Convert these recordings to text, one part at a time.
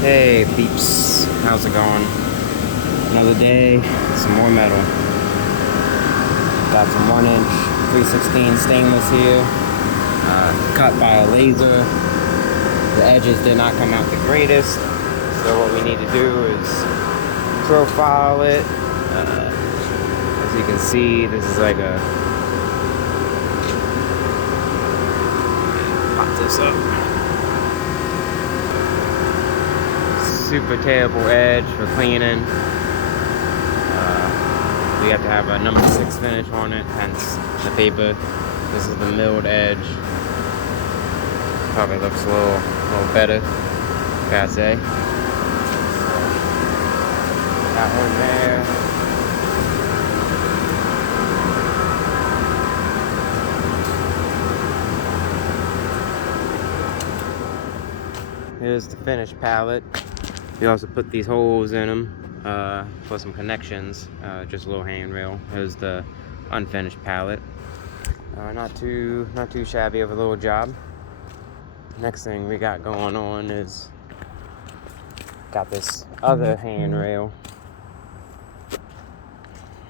Hey peeps, how's it going? Another day, some more metal. Got some 1-inch 316 stainless here, cut by a laser. The edges did not come out the greatest, so what we need to do is profile it. As you can see, this is like a, pop this up. Super terrible edge for cleaning. We have to have a number 6 finish on it, hence the paper. This is the milled edge. Probably looks a little better, gotta say. Got one there. Here's the finished pallet. We also put these holes in them for some connections, just a little handrail. Here's the unfinished pallet. Not too shabby of a little job. Next thing we got going on is got this other handrail.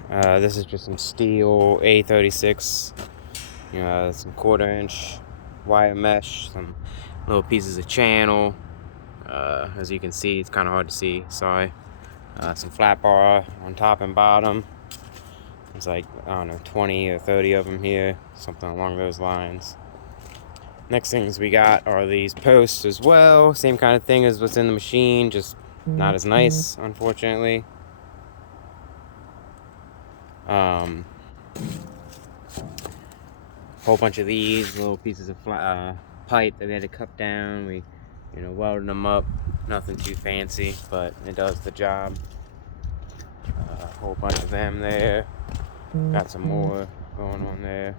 This is just some steel A36, some 1/4-inch wire mesh, some little pieces of channel. As you can see, it's kind of hard to see, sorry. Some flat bar on top and bottom. It's like, I don't know, 20 or 30 of them here, something along those lines. Next things we got are these posts as well. Same kind of thing as what's in the machine, just not as nice, unfortunately. Whole bunch of these little pieces of pipe that we had to cut down. We, welded them up. Nothing too fancy, but it does the job. A whole bunch of them there. Got some more going on there.